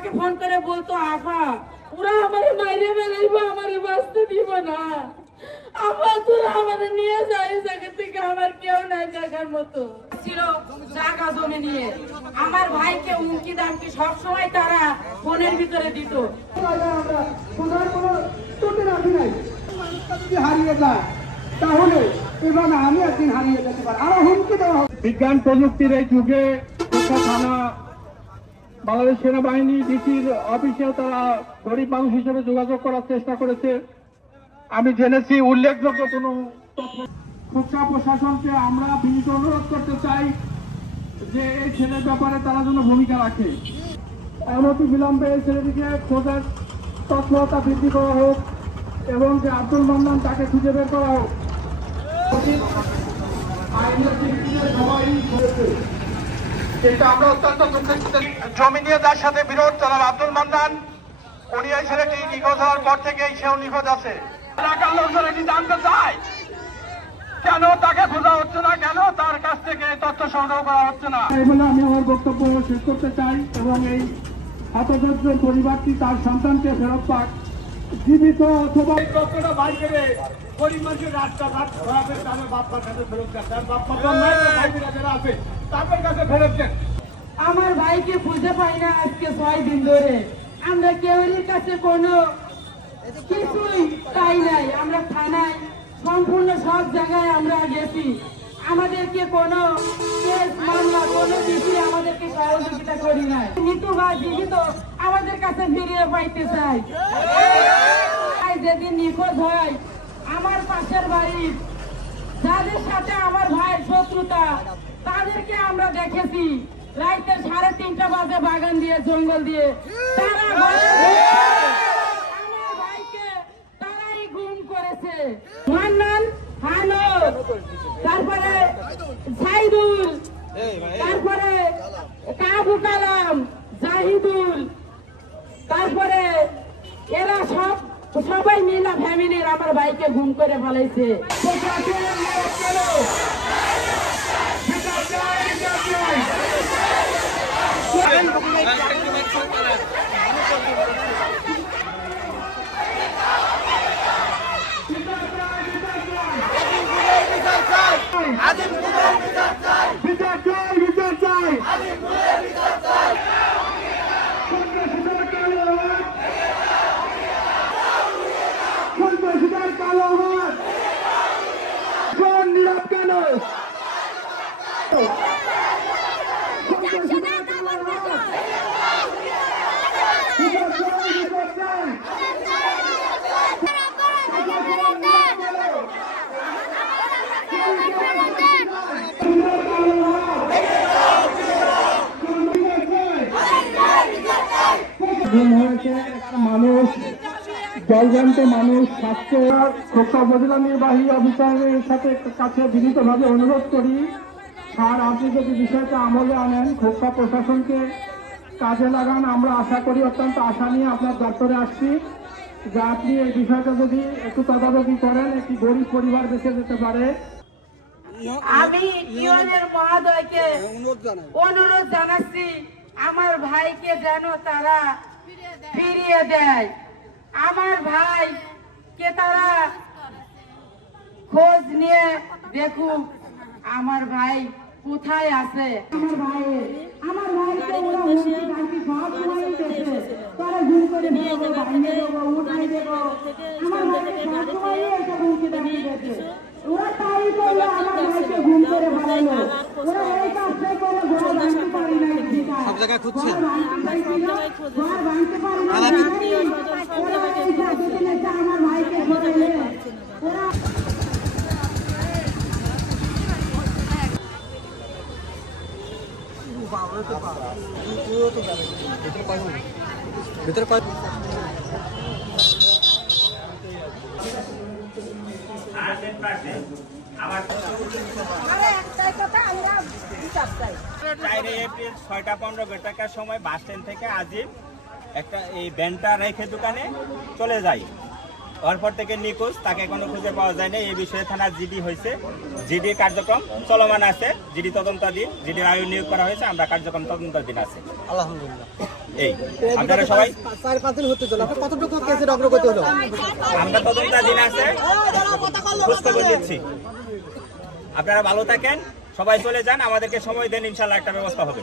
আমাকে ফোন করে বলতো আপা ওরা আমারে মাইরে ফেলাইবো, আমারে বাঁচতে দিব না, আপা তোরা আমাদের নিয়ে যাই জায়গা থেকে, আমার কেউ নাই দেখার মতো ছিল জায়গা জমি নিয়ে। আমার ভাইকে হুমকি দামকি সবসময় তারা ফোনের ভিতরে দিত। হারিয়ে যায় তাহলে এবার আমি একদিন হারিয়ে যেতে পারি, আরো হুমকি দেওয়া। বিজ্ঞান প্রযুক্তির এই যুগে থানা বাংলাদেশ সেনাবাহিনী ডিসির অফিসেও তারা গরিব মানুষ হিসেবে যোগাযোগ করার চেষ্টা করেছে। আমি জেনেছি উল্লেখযোগ্য কোনো খোকসা প্রশাসনকে আমরা বিনীত অনুরোধ করতে চাই যে এই ছেলের ব্যাপারে তারা যেন ভূমিকা রাখে। অনতি বিলম্বে এই ছেলেটিকে খোঁজার তৎপরতা বৃদ্ধি করা হোক এবং যে আব্দুল মান্নান তাকে খুঁজে বের করা হোক। কিন্তু আমরা অত্যন্ত দুঃখিত, জমি নিয়ে যার সাথে বিরোধ জনাব আব্দুল মান্নান, উনি এই ছেলেটি নিখোঁজ হওয়ার পর থেকেই সেও নিখোঁজ আছে। এলাকার লোকজন এটি জানতে চায় কেন তাকে খোঁজা হচ্ছে না, কেন তার কাছ থেকে তথ্য সংগ্রহ করা হচ্ছে না। এই বলে আমি আমার বক্তব্য শেষ করতে চাই এবং এই হতদরিদ্র পরিবারটি তার সন্তানকে ফেরত পাক, জীবিত অথবা তথ্যটা ভাই করে গরিব মানুষের রাস্তাঘাট ঘোরাবে, তাদের বাপ্পার কাছে ফেরত দেন, তার বাপ্পার ভাইরা যারা আছে তাদের কাছে ফেরত দেন। আমার ভাইকে খুঁজে পাই না আজকে 6 দিন ধরে, আমরা কেউরির কাছে কোনো কিছুই পাই নাই। আমরা থানায় সম্পূর্ণ সব জায়গায় আমরা গেছি, আমাদেরকে কোনো কেস মামলা কোনো কিছুই আমাদেরকে সহযোগিতা করি নাই। মৃত বা জীবিত আমাদের কাছে ফিরিয়ে পাইতে চাই। যেদিন নিখোঁজ হয় আমার পাশের বাড়ির যাদের সাথে আমার ভাইয়ের শত্রুতা তাদেরকে আমরা দেখেছি রাইতে 3:30 বাজে বাগান দিয়ে জঙ্গল দিয়ে তারা আমার ভাইকে তারাই গুম করেছে। মান্নান, হানো, তারপরে সাইদুল, তারপরে কাবু কালাম, জাহিদুল, তারপরে এরা সবাই মিলা ফ্যামিলির আমার ভাইকে গুম করে ফেলাইছে। মানুষ জলজান্ত মানুষ স্বাস্থ্য খোকসা উপজেলা নির্বাহী অফিসারের সাথে কাছে বিনীতভাবে অনুরোধ করি, স্যার আপনি যদি বিষয়টা আমলে আনেন, খোকসা প্রশাসনকে কাজে লাগান। আমরা আশা করি, অত্যন্ত আশা নিয়ে আপনার দপ্তরে আসছি যে আপনি এই বিষয়টা যদি একটু তদারকি করেন, একটি গরিব পরিবার বেঁচে যেতে পারে। আমি ইউনিয়নের মহোদয়কে অনুরোধ জানাচ্ছি আমার ভাইকে যেন তারা ফিরিয়ে দেয়। আমার ভাইকে তারা খোঁজ নিয়ে দেখুক আমার ভাই কোথায় আছে। আমার ভাইকে ওরা হুমকি ধামকি সব সময় দিয়েছে, তারা গুম করে নিয়ে যাবো, ভাঙিয়ে দেবো, উঠাই দেবো, আমার ভাইকে সব সময় একটা হুমকি ধামকি দিয়েছে। ওরা তাই করলো, আমার ভাইকে গুম করে ফেলাইলো। ওরা এই কাজটাই করলো, ঘর ভাঙতে পারি না, সব জায়গায় খুঁজছে, ঘর ভাঙতে পারি না, ওরা এই কাজটা আমার ভাইকে ফেলাইলে ওরা ভিতরে এপ্রিল 6:15 সময় বাস স্ট্যান্ড থেকে আজিম একটা এই ব্যানটা রেখে দোকানে চলে যাই। এরপর থেকে নিখোঁজ, তাকে কোনো খুঁজে পাওয়া যায় না। এই বিষয়ে থানার জিডি হয়েছে, জিডির কার্যক্রম চলমান আছে, জিডি তদন্তাধীন, জিডির আয়ু নিয়োগ করা হয়েছে, আমরা কার্যক্রম তদন্তাধীন আছে। আলহামদুলিল্লাহ। এই আপনারা সবাই 4-5 দিন হতে চলে, আপনার কতটুকু কেসের অগ্রগতি হলো? আমরা তদন্তাধীন আছে, খোঁজ খবর দিচ্ছি। আপনারা ভালো থাকেন, সবাই চলে যান, আমাদেরকে সময় দেন, ইনশাল্লাহ একটা ব্যবস্থা হবে।